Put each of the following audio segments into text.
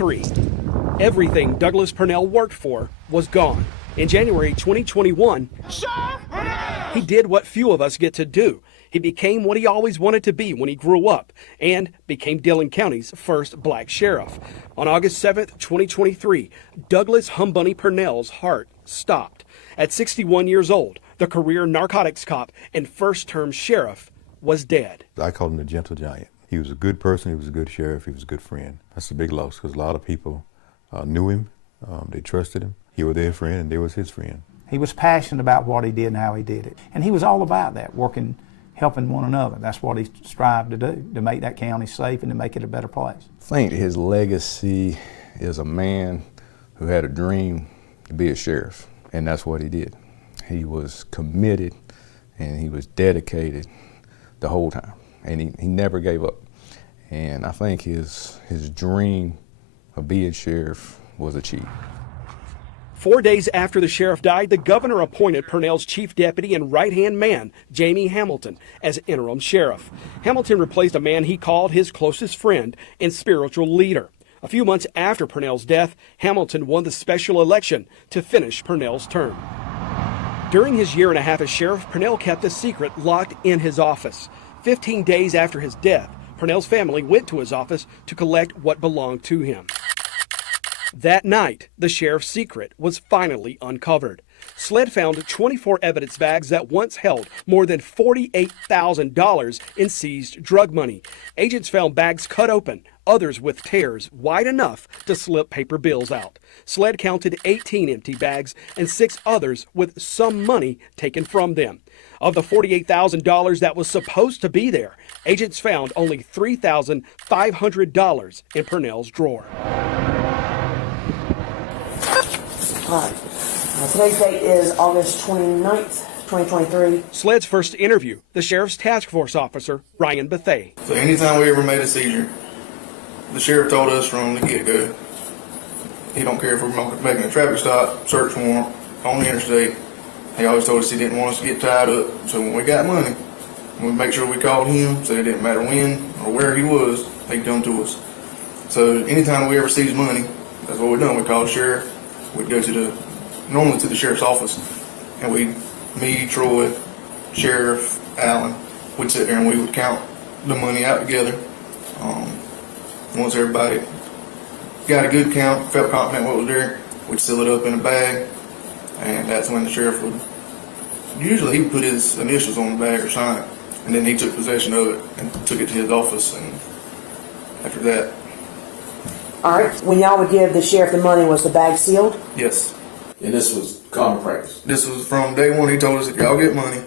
3. Everything Douglas Pernell worked for was gone. In January 2021, he did what few of us get to do. He became what he always wanted to be when he grew up and became Dillon County's first black sheriff. On August 7th, 2023, Douglas Humbunny Pernell's heart stopped. At 61 years old, the career narcotics cop and first-term sheriff was dead. I call him the gentle giant. He was a good person, he was a good sheriff, he was a good friend. That's a big loss because a lot of people knew him, they trusted him. He was their friend and they was his friend. He was passionate about what he did and how he did it. And he was all about that, helping one another. That's what he strived to do, to make that county safe and to make it a better place. I think his legacy is a man who had a dream to be a sheriff, and that's what he did. He was committed and he was dedicated the whole time, and he never gave up. And I think his dream of being sheriff was achieved. 4 days after the sheriff died, the governor appointed Pernell's chief deputy and right-hand man, Jamie Hamilton, as interim sheriff. Hamilton replaced a man he called his closest friend and spiritual leader. A few months after Pernell's death, Hamilton won the special election to finish Pernell's term. During his year and a half as sheriff, Pernell kept a secret locked in his office. 15 days after his death, Pernell's family went to his office to collect what belonged to him. That night, the sheriff's secret was finally uncovered. SLED found 24 evidence bags that once held more than $48,000 in seized drug money. Agents found bags cut open, others with tears wide enough to slip paper bills out. SLED counted 18 empty bags and 6 others with some money taken from them. Of the $48,000 that was supposed to be there, agents found only $3,500 in Pernell's drawer. Today's date is August 29th, 2023. SLED's first interview, the sheriff's task force officer, Ryan Bethay. So anytime we ever made a seizure, the sheriff told us from the get-go, he don't care if we're making a traffic stop, search warrant, on the interstate. He always told us he didn't want us to get tied up. So when we got money, we'd make sure we called him, so it didn't matter when or where he was, he'd come to us. So anytime we ever seized money, that's what we done. We called the sheriff. We'd go normally to the sheriff's office, and me, Troy, Sheriff, Allen, we'd sit there and we would count the money out together. Once everybody got a good count, felt confident what was there, we'd seal it up in a bag, and that's when the sheriff would, usually he would put his initials on the bag or sign it, and then he took possession of it and took it to his office, and after that. All right, when y'all would give the sheriff the money, was the bag sealed? Yes. And this was common practice? This was from day one. He told us, if y'all get money,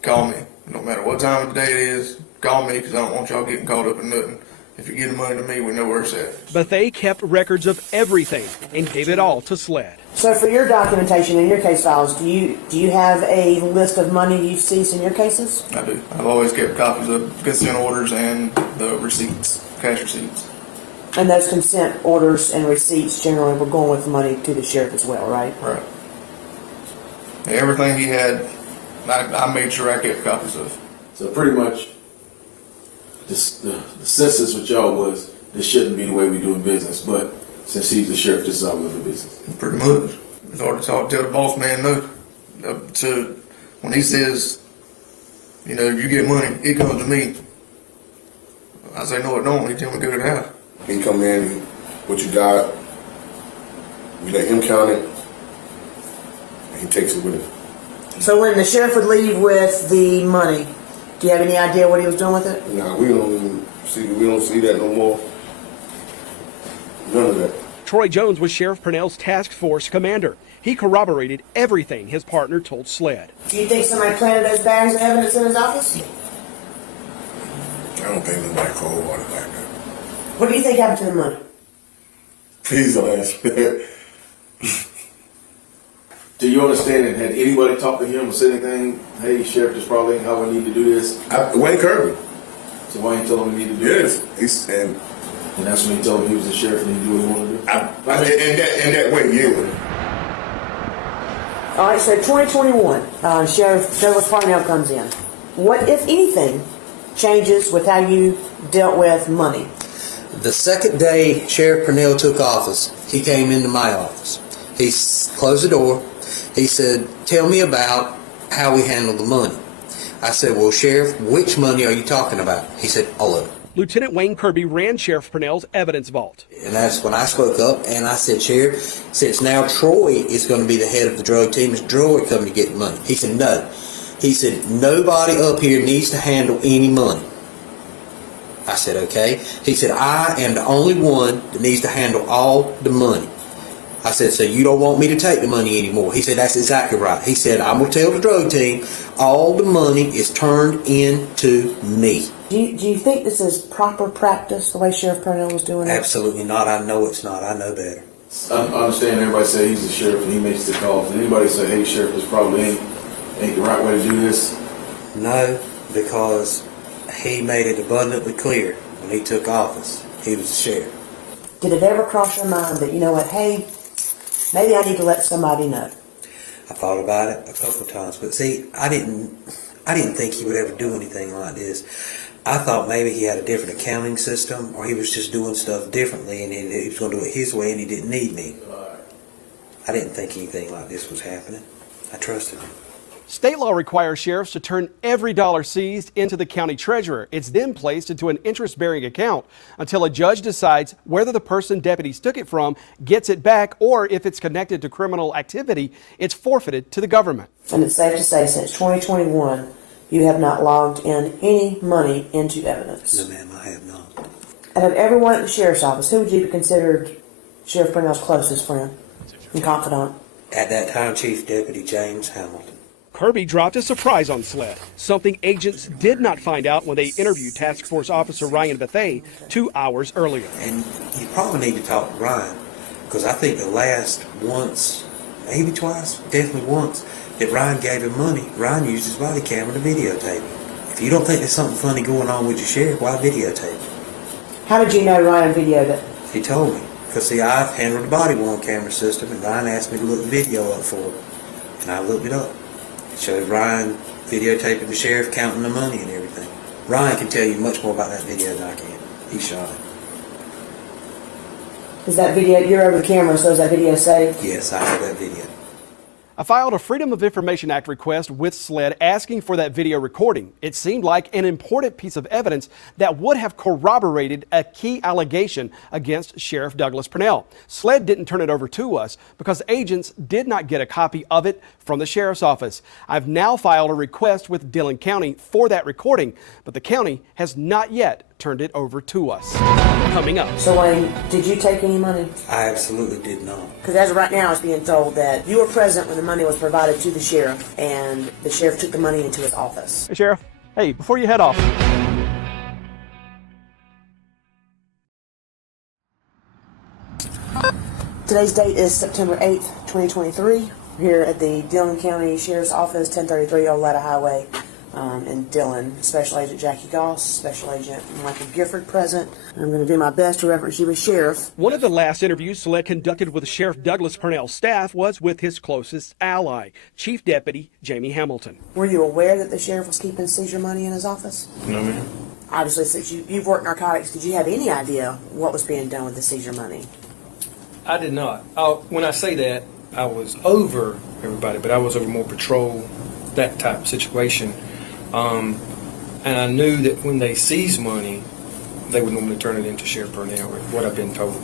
call me. No matter what time of the day it is, call me, because I don't want y'all getting caught up in nothing. If you're getting money to me, we know where it's at. But they kept records of everything and gave it all to SLED. So for your documentation in your case files, do you have a list of money you've seized in your cases? I do. I've always kept copies of consent orders and the receipts, cash receipts. And those consent orders and receipts generally were going with money to the sheriff as well, right? Right. Everything he had, I made sure I kept copies of. So pretty much, the census with y'all was, this shouldn't be the way we doing business, but since he's the sheriff, this is how we do business. Pretty much. It's hard to tell the boss man no. To when he says, you get money, it comes to me. I say, no, it don't. He tell me to go to the house. He come in, what you got, we let him count it, and he takes it with him. So when the sheriff would leave with the money, do you have any idea what he was doing with it? Nah, we don't see that no more. None of that. Troy Jones was Sheriff Pernell's task force commander. He corroborated everything his partner told SLED. Do you think somebody planted those bags of evidence in his office? I don't think nobody cold water like that. What do you think happened to the money? Please don't ask me that. Do you understand that? Had anybody talked to him or said anything? Hey, Sheriff, this probably ain't how we need to do this. Wayne Kirby. So Wayne told him we need to do this? Yes. And that's when he told him he was the sheriff and he knew what he wanted to do? In that way, yeah. All right, so 2021, Sheriff Douglas Pernell comes in. What, if anything, changes with how you dealt with money? The second day Sheriff Pernell took office, he came into my office. He closed the door. He said, "Tell me about how we handle the money." I said, "Well, Sheriff, which money are you talking about?" He said, "All of it." Lieutenant Wayne Kirby ran Sheriff Pernell's evidence vault. And that's when I spoke up and I said, "Sheriff, since now Troy is going to be the head of the drug team, is Troy coming to get the money?" He said, "No." He said, "Nobody up here needs to handle any money." I said, "Okay." He said, "I am the only one that needs to handle all the money." I said, "So you don't want me to take the money anymore?" He said, "That's exactly right." He said, "I'm going to tell the drug team all the money is turned into me." Do you think this is proper practice, the way Sheriff Pernell was doing it? Absolutely not. I know it's not. I know better. I understand everybody say he's the sheriff and he makes the calls. Did anybody say, "Hey, Sheriff, this probably ain't the right way to do this"? No, because he made it abundantly clear when he took office he was the sheriff. Did it ever cross your mind that, you know what, hey, maybe I need to let somebody know? I thought about it a couple of times, but see, I didn't think he would ever do anything like this. I thought maybe he had a different accounting system, or he was just doing stuff differently, and he was going to do it his way, and he didn't need me. I didn't think anything like this was happening. I trusted him. State law requires sheriffs to turn every dollar seized into the county treasurer. It's then placed into an interest-bearing account until a judge decides whether the person deputies took it from gets it back, or if it's connected to criminal activity, it's forfeited to the government. And it's safe to say, since 2021, you have not logged in any money into evidence. No, ma'am, I have not. Out of everyone at the sheriff's office, who would you consider Sheriff Pernell's closest friend and confidant? At that time, Chief Deputy James Hamilton. Kirby dropped a surprise on SLED, something agents did not find out when they interviewed Task Force Officer Ryan Bethay 2 hours earlier. And you probably need to talk to Ryan, because I think the last once, maybe twice, definitely once, that Ryan gave him money, Ryan used his body camera to videotape it. If you don't think there's something funny going on with your sheriff, why videotape it? How did you know Ryan videoed it? He told me. Because, see, I've handled the body-worn camera system, and Ryan asked me to look the video up for it. And I looked it up. It showed Ryan videotaping the sheriff counting the money and everything. Ryan can tell you much more about that video than I can. He shot it. Is that video, you're over the camera, so is that video saved? Yes, I have that video. I filed a Freedom of Information Act request with SLED asking for that video recording. It seemed like an important piece of evidence that would have corroborated a key allegation against Sheriff Douglas Pernell. SLED didn't turn it over to us because agents did not get a copy of it from the sheriff's office. I've now filed a request with Dillon County for that recording, but the county has not yet turned it over to us. Coming up. So Wayne, did you take any money? I absolutely did not. Because as of right now, it's being told that you were present when the money was provided to the sheriff, and the sheriff took the money into his office. Hey, Sheriff. Hey, before you head off. Today's date is September 8th, 2023. We're here at the Dillon County Sheriff's Office, 1033 Old Highway. In Dillon, Special Agent Jackie Goss, Special Agent Michael Gifford present. I'm going to do my best to reference you as Sheriff. One of the last interviews SLED conducted with Sheriff Douglas Pernell's staff was with his closest ally, Chief Deputy Jamie Hamilton. Were you aware that the sheriff was keeping seizure money in his office? No, ma'am. Obviously, since you've worked narcotics, did you have any idea what was being done with the seizure money? I did not. When I say that, I was over everybody, but I was over more patrol, that type of situation. And I knew that when they seized money, they would normally turn it into Sheriff Pernell, what I've been told.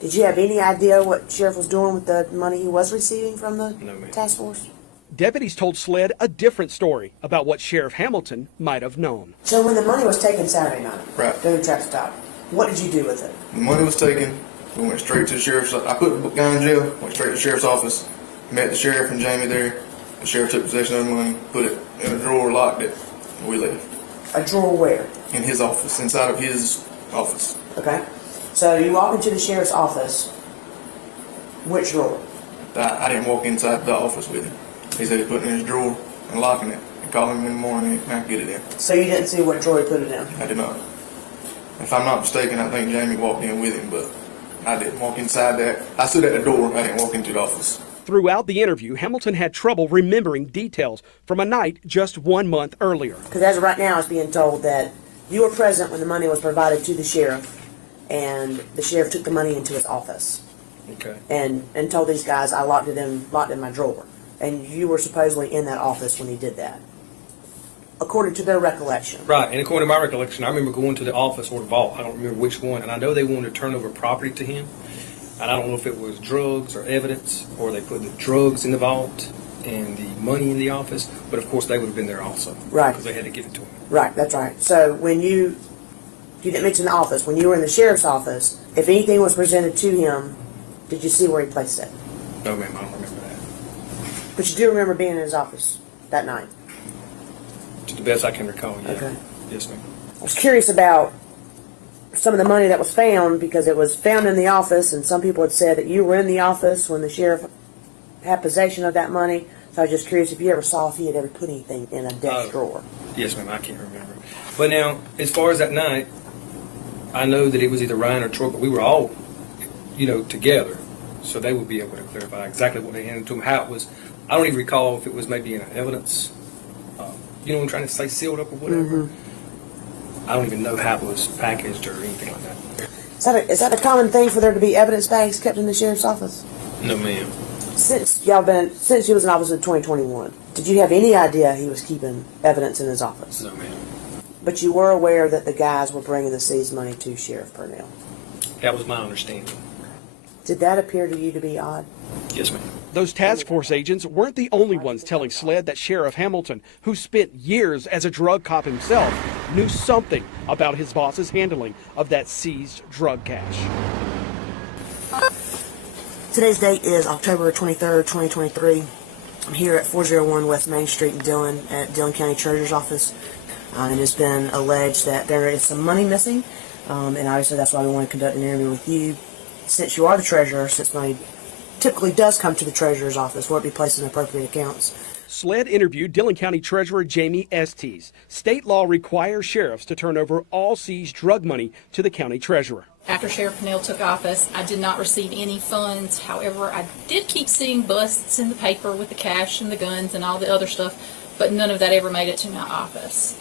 Did you have any idea what Sheriff was doing with the money he was receiving from the task force? Deputies told SLED a different story about what Sheriff Hamilton might have known. So when the money was taken Saturday night, Right. during the traffic stop, what did you do with it? The money was taken. We went straight to the sheriff's. I put the guy in jail. Went straight to the sheriff's office. Met the sheriff and Jamie there. The sheriff took possession of the money, put it in a drawer, locked it, and we left. A drawer where? In his office, inside of his office. Okay. So you walk into the sheriff's office. Which drawer? I didn't walk inside the office with him. He said he put it in his drawer and locking it. And call him in the morning and I could get it in. So you didn't see what drawer he put it in? I did not. If I'm not mistaken, I think Jamie walked in with him, but I didn't walk inside that. I stood at the door. I didn't walk into the office. Throughout the interview, Hamilton had trouble remembering details from a night just 1 month earlier. Because as of right now, it's being told that you were present when the money was provided to the sheriff, and the sheriff took the money into his office. Okay. And told these guys, I locked it in my drawer. And you were supposedly in that office when he did that, according to their recollection. Right, and according to my recollection, I remember going to the office or the vault. I don't remember which one, and I know they wanted to turn over property to him. And I don't know if it was drugs or evidence, or they put the drugs in the vault and the money in the office. But of course, they would have been there also, right? Because they had to give it to him. Right, that's right. So when you didn't mention the office, when you were in the sheriff's office, if anything was presented to him, did you see where he placed it? No, ma'am, I don't remember that. But you do remember being in his office that night? To the best I can recall, yeah. Okay. Yes, ma'am. I was curious about some of the money that was found, because it was found in the office, and some people had said that you were in the office when the sheriff had possession of that money. So I was just curious if you ever saw if he had ever put anything in a desk drawer. Yes, ma'am, I can't remember. But now, as far as that night, I know that it was either Ryan or Troy, but we were all, together. So they would be able to clarify exactly what they handed to him, how it was. I don't even recall if it was maybe in an evidence, I'm trying to say sealed up or whatever. Mm-hmm. I don't even know how it was packaged or anything like that. Is that a common thing for there to be evidence bags kept in the sheriff's office? No, ma'am. Since you was in office in 2021, did you have any idea he was keeping evidence in his office? No, ma'am. But you were aware that the guys were bringing the seized money to Sheriff Pernell? That was my understanding. Did that appear to you to be odd? Yes, ma'am. Those task force agents weren't the only ones telling SLED that Sheriff Hamilton, who spent years as a drug cop himself, knew something about his boss's handling of that seized drug cash. Today's date is October 23rd, 2023. I'm here at 401 West Main Street in Dillon at Dillon County Treasurer's Office. And it's been alleged that there is some money missing. And obviously that's why we want to conduct an interview with you. Since you are the treasurer, since money typically does come to the treasurer's office, will it be placed in appropriate accounts? SLED interviewed Dillon County Treasurer Jamie Estes. State law requires sheriffs to turn over all seized drug money to the county treasurer. After Sheriff Pernell took office, I did not receive any funds. However, I did keep seeing busts in the paper with the cash and the guns and all the other stuff, but none of that ever made it to my office.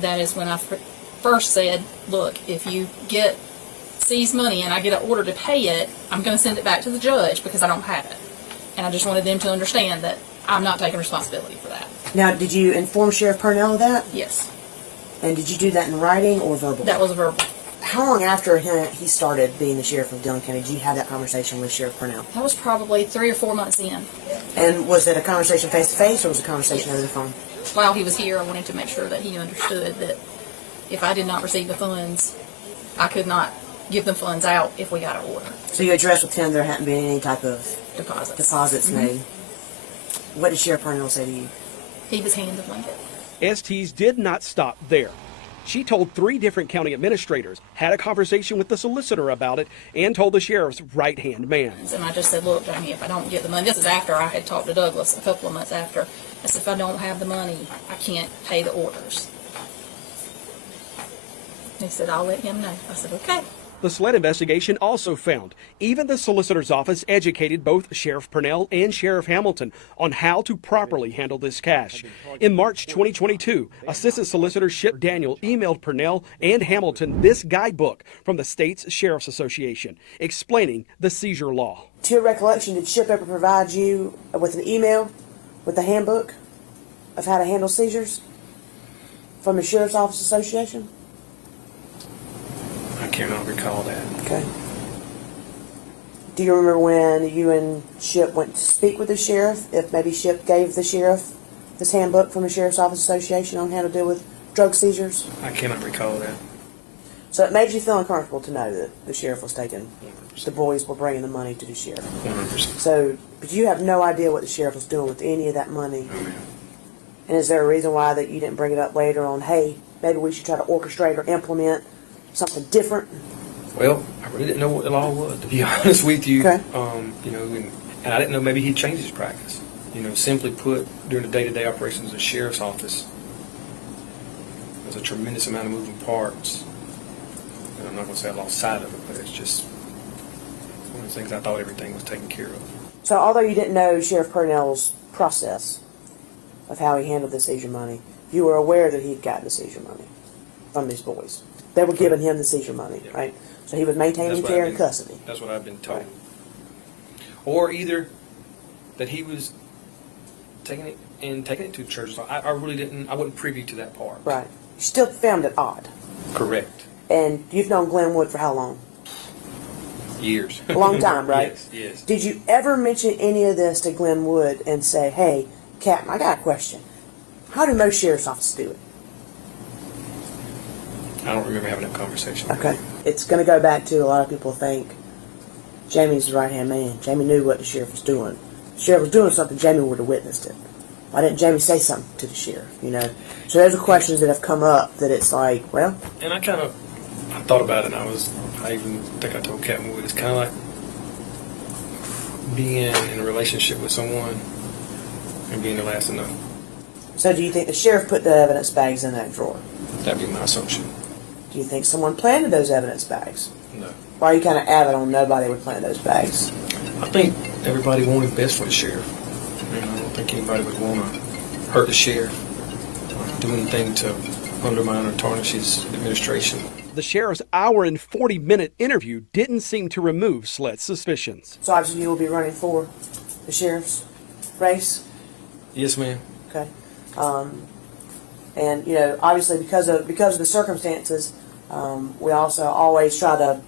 That is when I first said, look, if you get seized money and I get an order to pay it, I'm going to send it back to the judge because I don't have it. And I just wanted them to understand that I'm not taking responsibility for that. Now, did you inform Sheriff Pernell of that? Yes. And did you do that in writing or verbal? That was verbal. How long after he started being the sheriff of Dillon County did you have that conversation with Sheriff Pernell? That was probably 3 or 4 months in. And was it a conversation face-to-face or was it a conversation over the phone? While he was here, I wanted to make sure that he understood that if I did not receive the funds, I could not give them funds out if we got an order. So you addressed with him there hadn't been any type of deposits made. What did Sheriff Pernell say to you? He was handling it. Estes did not stop there. She told 3 different county administrators, had a conversation with the solicitor about it, and told the sheriff's right-hand man. And I just said, look, Jamie, if I don't get the money, this is after I had talked to Douglas a couple of months after. I said, if I don't have the money, I can't pay the orders. He said, I'll let him know. I said, okay. The SLED investigation also found even the solicitor's office educated both Sheriff Pernell and Sheriff Hamilton on how to properly handle this cash. In March 2022, Assistant Solicitor Ship Daniel emailed Pernell and Hamilton this guidebook from the state's Sheriff's Association explaining the seizure law. To your recollection, did Ship ever provide you with an email with a handbook of how to handle seizures from the Sheriff's Office Association? I cannot recall that. Okay. Do you remember when you and Ship went to speak with the sheriff? If maybe Ship gave the sheriff this handbook from the Sheriff's Office Association on how to deal with drug seizures? I cannot recall that. So it made you feel uncomfortable to know that the sheriff was taking, 100%. the boys were bringing the money to the sheriff. 100%. So, but you have no idea what the sheriff was doing with any of that money. Oh, man. And is there a reason why that you didn't bring it up later on, hey, maybe we should try to orchestrate or implement something different? Well, I really didn't know what the law was, to be honest with you. Okay. And I didn't know maybe he'd changed his practice. Simply put, during the day-to-day operations of the sheriff's office, there's a tremendous amount of moving parts. And I'm not going to say I lost sight of it, but it's just one of the things I thought everything was taken care of. So although you didn't know Sheriff Pernell's process of how he handled the seizure money, you were aware that he'd gotten the seizure money from these boys. They were giving him the seizure money, right? So he was maintaining care and custody. That's what I've been told. Right. Or either that he was taking it to the church. So I really didn't. I wasn't privy to that part. Right. You still found it odd. Correct. And you've known Glenn Wood for how long? Years. A long time, right? Yes, yes. Did you ever mention any of this to Glenn Wood and say, hey, Captain, I got a question. How do most sheriff's offices do it? I don't remember having that conversation. Okay. It's going to go back to a lot of people think Jamie's the right-hand man. Jamie knew what the sheriff was doing. The sheriff was doing something, Jamie would have witnessed it. Why didn't Jamie say something to the sheriff, you know? So those are questions that have come up that it's like, well... And I thought about it, and I even think I told Captain Wood, it's kind of like being in a relationship with someone and being the last to know. So do you think the sheriff put the evidence bags in that drawer? That'd be my assumption. Do you think someone planted those evidence bags? No. Why are you kind of avid on nobody would plant those bags? I think everybody wanted best for the sheriff. I don't think anybody would want to hurt the sheriff or do anything to undermine or tarnish his administration. The sheriff's hour and 40-minute interview didn't seem to remove SLED's suspicions. So obviously you will be running for the sheriff's race? Yes, ma'am. Okay. And, you know, obviously because of the circumstances, we also always try to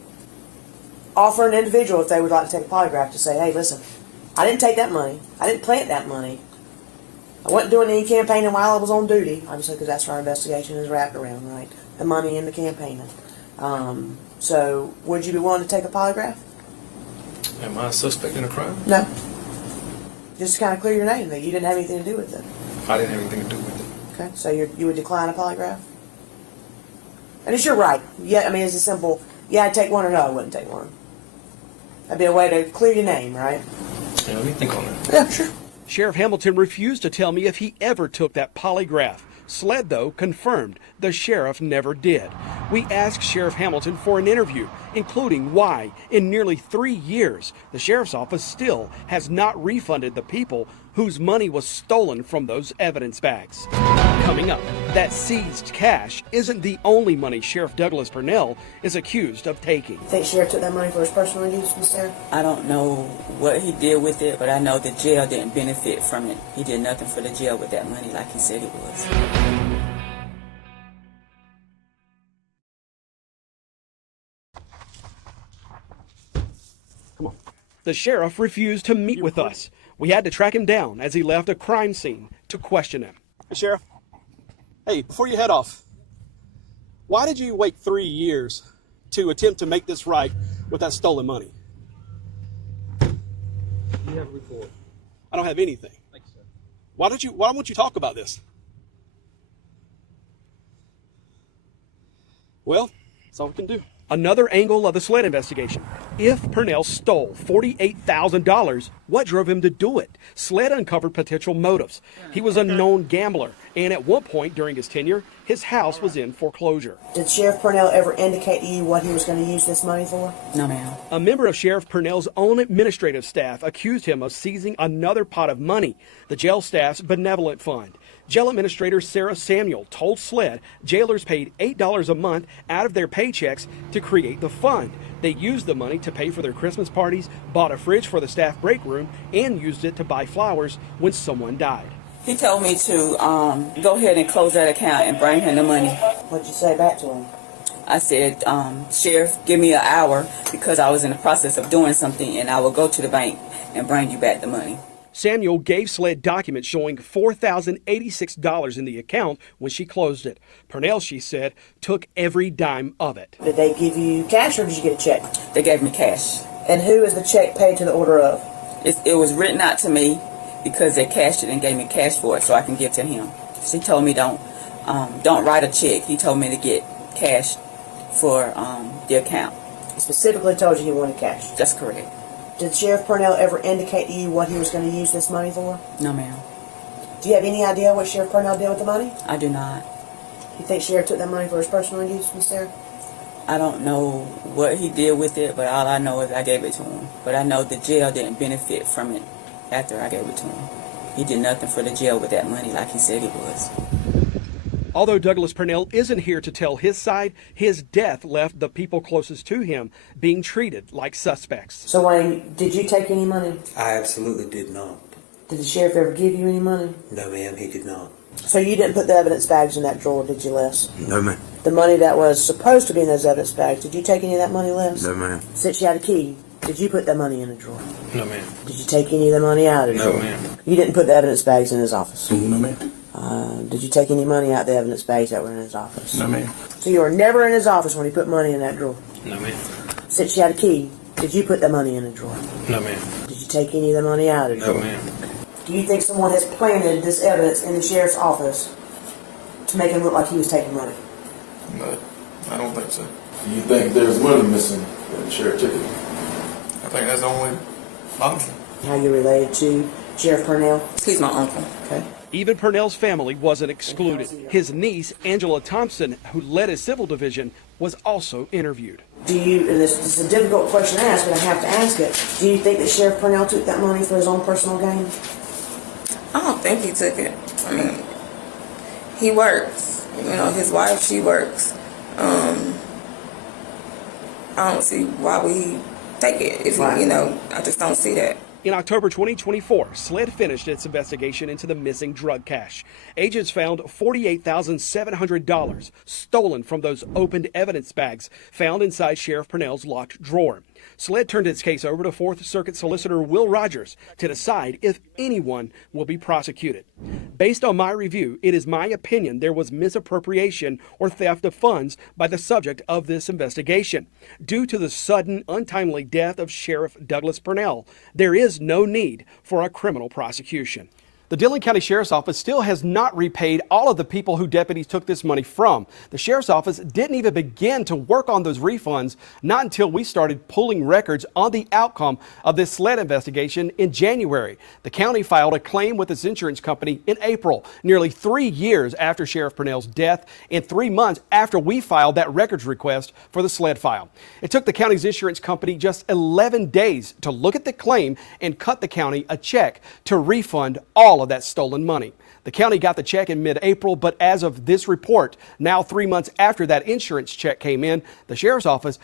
offer an individual, if they would like to take a polygraph, to say, hey, listen, I didn't take that money. I didn't plant that money. I wasn't doing any campaigning while I was on duty, obviously, because that's where our investigation is wrapped around, right? The money and the campaigning. So would you be willing to take a polygraph? Am I a suspect in a crime? No. Just kind of clear your name that you didn't have anything to do with it. I didn't have anything to do with it. Okay, so you would decline a polygraph? And it's your right. Yeah, I mean, it's a simple, yeah, I'd take one, or no, I wouldn't take one. That'd be a way to clear your name, right? Yeah, let me think on that. Yeah, sure. Sheriff Hamilton refused to tell me if he ever took that polygraph. SLED, though, confirmed the sheriff never did. We asked Sheriff Hamilton for an interview, including why, in nearly 3 years, the sheriff's office still has not refunded the people whose money was stolen from those evidence bags. Coming up, that seized cash isn't the only money Sheriff Douglas Pernell is accused of taking. You think Sheriff took that money for his personal use, Miss Sarah? I don't know what he did with it, but I know the jail didn't benefit from it. He did nothing for the jail with that money like he said it was. Come on. The sheriff refused to meet with us. We had to track him down as he left a crime scene to question him. Hey, Sheriff. Hey, before you head off, why did you wait 3 years to attempt to make this right with that stolen money? You have a report. I don't have anything. Thank you, sir. Why won't you talk about this? Well, that's all we can do. Another angle of the SLED investigation. If Pernell stole $48,000, what drove him to do it? SLED uncovered potential motives. He was a known gambler, and at one point during his tenure, his house was in foreclosure. Did Sheriff Pernell ever indicate to you what he was going to use this money for? No, ma'am. A member of Sheriff Pernell's own administrative staff accused him of seizing another pot of money, the jail staff's benevolent fund. Jail Administrator Sarah Samuel told SLED jailers paid $8 a month out of their paychecks to create the fund. They used the money to pay for their Christmas parties, bought a fridge for the staff break room, and used it to buy flowers when someone died. He told me to go ahead and close that account and bring him the money. What'd you say back to him? I said, Sheriff, give me an hour because I was in the process of doing something, and I will go to the bank and bring you back the money. Samuel gave SLED documents showing $4,086 in the account when she closed it. Pernell, she said, took every dime of it. Did they give you cash or did you get a check? They gave me cash. And who is the check paid to the order of? It was written out to me because they cashed it and gave me cash for it so I can give to him. She told me don't write a check. He told me to get cash for the account. He specifically told you he wanted cash? That's correct. Did Sheriff Pernell ever indicate to you what he was going to use this money for? No, ma'am. Do you have any idea what Sheriff Pernell did with the money? I do not. You think Sheriff took that money for his personal use, Miss Sarah? I don't know what he did with it, but all I know is I gave it to him. But I know the jail didn't benefit from it after I gave it to him. He did nothing for the jail with that money like he said he was. Although Douglas Pernell isn't here to tell his side, his death left the people closest to him being treated like suspects. So Wayne, did you take any money? I absolutely did not. Did the sheriff ever give you any money? No, ma'am, he did not. So you didn't put the evidence bags in that drawer, did you, Les? No, ma'am. The money that was supposed to be in those evidence bags, did you take any of that money, Les? No, ma'am. Since you had a key, did you put that money in a drawer? No, ma'am. Did you take any of the money out of the drawer? No, ma'am. You didn't put the evidence bags in his office? No, ma'am. Did you take any money out of the evidence bags that were in his office? No, ma'am. So you were never in his office when he put money in that drawer? No, ma'am. Since you had a key, did you put that money in a drawer? No, ma'am. Did you take any of the money out of the No, drawer? ma'am. Do you think someone has planted this evidence in the sheriff's office to make him look like he was taking money? No, I don't think so. Do you think there's money missing that the sheriff took it? I think that's the only option. How you related to Sheriff Pernell? He's my uncle. Okay. Even Pernell's family wasn't excluded. His niece, Angela Thompson, who led his civil division, was also interviewed. Do you, and this is a difficult question to ask, but I have to ask it, do you think that Sheriff Pernell took that money for his own personal gain? I don't think he took it. I mean, he works. You know, his wife, she works. I don't see why would he take it. If Right. you know, I just don't see that. In October 2024, SLED finished its investigation into the missing drug cache. Agents found $48,700 stolen from those opened evidence bags found inside Sheriff Pernell's locked drawer. SLED turned its case over to Fourth Circuit Solicitor Will Rogers to decide if anyone will be prosecuted. Based on my review, it is my opinion there was misappropriation or theft of funds by the subject of this investigation. Due to the sudden, untimely death of Sheriff Douglas Pernell, there is no need for a criminal prosecution. The Dillon County Sheriff's Office still has not repaid all of the people who deputies took this money from. The Sheriff's Office didn't even begin to work on those refunds, not until we started pulling records on the outcome of this SLED investigation in January. The county filed a claim with its insurance company in April, nearly 3 years after Sheriff Pernell's death and 3 months after we filed that records request for the SLED file. It took the county's insurance company just 11 days to look at the claim and cut the county a check to refund all of that stolen money. The county got the check in mid-April, but as of this report, now 3 months after that insurance check came in, the sheriff's office